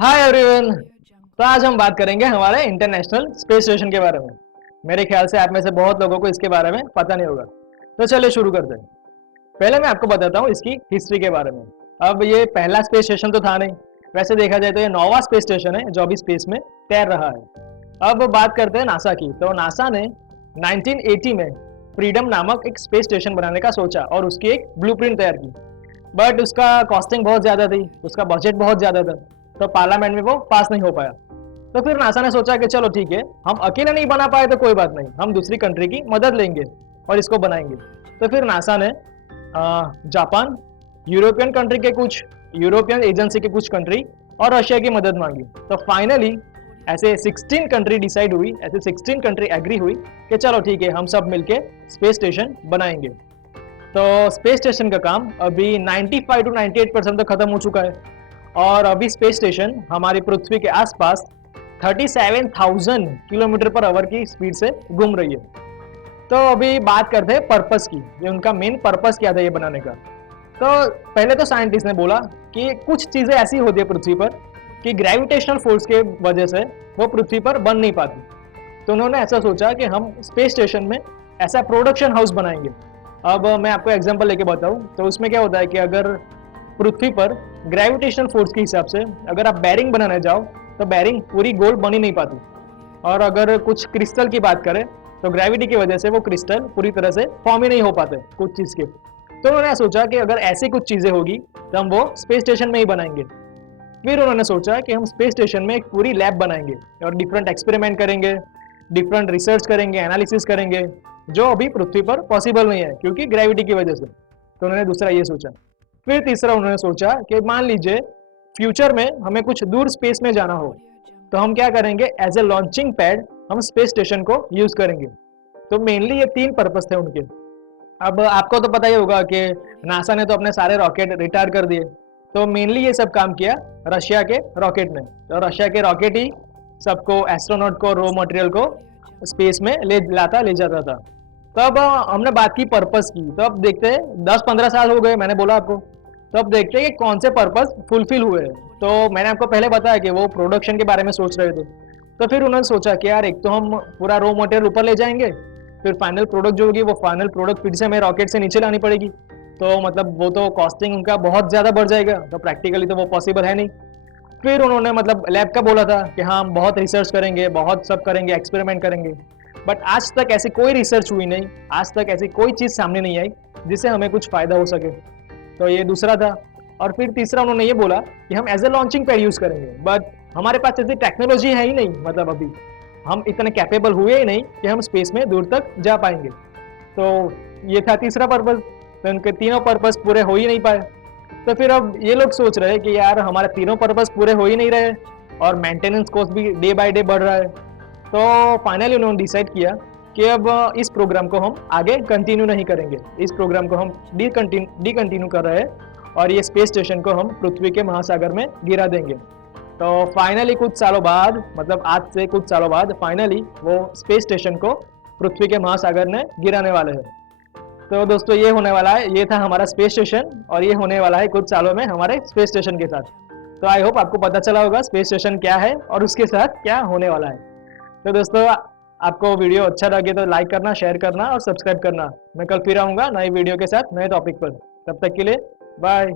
Hi everyone. तो आज हम बात करेंगे हमारे इंटरनेशनल स्पेस स्टेशन के बारे में। मेरे ख्याल से आप में से बहुत लोगों को इसके बारे में पता नहीं होगा। तो चलिए शुरू करते हैं। पहले मैं आपको बताता हूँ इसकी हिस्ट्री के बारे में। अब ये पहला स्पेस स्टेशन तो था नहीं। वैसे देखा जाए तो ये 9वां स्पेस स्टेशन है जो अभी स्पेस में तैर रहा है। अब बात करते हैं नासा की। तो नासा ने 1980 में फ्रीडम नामक एक स्पेस स्टेशन बनाने का सोचा और उसकी एक ब्लूप्रिंट तैयार की। बट उसका कॉस्टिंग बहुत ज़्यादा थी, उसका बजट बहुत ज़्यादा था, तो पार्लियामेंट में वो पास नहीं हो पाया। तो फिर नासा ने सोचा कि चलो ठीक है, हम अकेले नहीं बना पाए तो कोई बात नहीं, हम दूसरी कंट्री की मदद लेंगे और इसको बनाएंगे। तो फिर नासा ने जापान, यूरोपियन कंट्री के कुछ यूरोपियन एजेंसी के कुछ कंट्री और रशिया की मदद मांगी। तो फाइनली ऐसे 16 कंट्री डिसाइड हुई, ऐसे 16 कंट्री एग्री हुई कि चलो ठीक है, हम सब मिलके स्पेस स्टेशन बनाएंगे। तो स्पेस स्टेशन का काम अभी 95 to 98% तो खत्म हो चुका है और अभी स्पेस स्टेशन हमारी पृथ्वी के आसपास 37,000 किलोमीटर पर आवर की स्पीड से घूम रही है। तो अभी बात करते हैं पर्पस की, ये उनका मेन पर्पस क्या था ये बनाने का। तो पहले तो साइंटिस्ट ने बोला कि कुछ चीज़ें ऐसी होती है पृथ्वी पर कि ग्रेविटेशनल फोर्स के वजह से वो पृथ्वी पर बन नहीं पाती। तो उन्होंने ऐसा सोचा कि हम स्पेस स्टेशन में ऐसा प्रोडक्शन हाउस बनाएंगे। अब मैं आपको एग्जांपल लेके बताऊं तो उसमें क्या होता है कि अगर पृथ्वी पर ग्रेविटेशनल फोर्स के हिसाब से अगर आप बैरिंग बनाने जाओ तो बैरिंग पूरी गोल बन ही नहीं पाती। और अगर कुछ क्रिस्टल की बात करें तो ग्रेविटी की वजह से वो क्रिस्टल पूरी तरह से फॉर्म ही नहीं हो पाते कुछ चीज़ के। तो उन्होंने सोचा कि अगर ऐसी कुछ चीज़ें होगी तो हम वो स्पेस स्टेशन में ही बनाएंगे। फिर उन्होंने सोचा कि हम स्पेस स्टेशन में एक पूरी लैब बनाएंगे और डिफरेंट एक्सपेरिमेंट करेंगे, डिफरेंट रिसर्च करेंगे, एनालिसिस करेंगे, जो अभी पृथ्वी पर पॉसिबल नहीं है क्योंकि ग्रेविटी की वजह से। तो उन्होंने दूसरा ये सोचा। फिर तीसरा उन्होंने सोचा कि मान लीजिए फ्यूचर में हमें कुछ दूर स्पेस में जाना हो तो हम क्या करेंगे, एज ए लॉन्चिंग पैड हम स्पेस स्टेशन को यूज करेंगे। तो मेनली ये तीन पर्पस थे उनके। अब आपको तो पता ही होगा कि नासा ने तो अपने सारे रॉकेट रिटायर कर दिए, तो मेनली ये सब काम किया रशिया के रॉकेट ने। तो रशिया के रॉकेट ही सबको, एस्ट्रोनॉट को, रॉ मटेरियल को स्पेस में ले जाता था। तो अब हमने बात की पर्पस की, तो अब देखते हैं 10-15 साल हो गए, मैंने बोला आपको। तो अब देखते हैं कि कौन से पर्पस फुलफिल हुए। तो मैंने आपको पहले बताया कि वो प्रोडक्शन के बारे में सोच रहे थे। तो फिर उन्होंने सोचा कि यार एक तो हम पूरा रॉ मटेरियल ऊपर ले जाएंगे, फिर फाइनल प्रोडक्ट जो होगी वो फाइनल प्रोडक्ट फिर से हमें रॉकेट से नीचे लानी पड़ेगी। तो मतलब वो तो कॉस्टिंग उनका बहुत ज़्यादा बढ़ जाएगा, तो प्रैक्टिकली तो वो पॉसिबल है नहीं। फिर उन्होंने मतलब लैब का बोला था कि हाँ हम बहुत रिसर्च करेंगे, बहुत सब करेंगे, एक्सपेरिमेंट करेंगे। बट आज तक ऐसी कोई रिसर्च हुई नहीं, आज तक ऐसी कोई चीज़ सामने नहीं आई जिससे हमें कुछ फ़ायदा हो सके। तो ये दूसरा था। और फिर तीसरा उन्होंने ये बोला कि हम as a launching pad use करेंगे, बट हमारे पास ऐसी टेक्नोलॉजी है ही नहीं, मतलब अभी हम इतने कैपेबल हुए ही नहीं कि हम स्पेस में दूर तक जा पाएंगे। तो ये था तीसरा पर्पज़। तो उनके तीनों पर्पज़ पूरे हो ही नहीं पाए। तो फिर अब ये लोग सोच रहे हैं कि यार हमारे तीनों पर्पज़ पूरे हो ही नहीं रहे और मेंटेनेंस कॉस्ट भी डे बाय डे बढ़ रहा है। तो फाइनली उन्होंने डिसाइड किया कि अब इस प्रोग्राम को हम आगे कंटिन्यू नहीं करेंगे, इस प्रोग्राम को हम डिकंटिन्यू कर रहे हैं और ये स्पेस स्टेशन को हम पृथ्वी के महासागर में गिरा देंगे। तो फाइनली कुछ सालों बाद, मतलब आज से कुछ सालों बाद, फाइनली वो स्पेस स्टेशन को पृथ्वी के महासागर में गिराने वाले हैं। तो दोस्तों ये होने वाला है, ये था हमारा स्पेस स्टेशन और ये होने वाला है कुछ सालों में हमारे स्पेस स्टेशन के साथ। तो आई होप आपको पता चला होगा स्पेस स्टेशन क्या है और उसके साथ क्या होने वाला है। तो दोस्तों आपको वीडियो अच्छा लगे तो लाइक करना, शेयर करना और सब्सक्राइब करना। मैं कल फिर आऊँगा नई वीडियो के साथ, नए टॉपिक पर। तब तक के लिए बाय।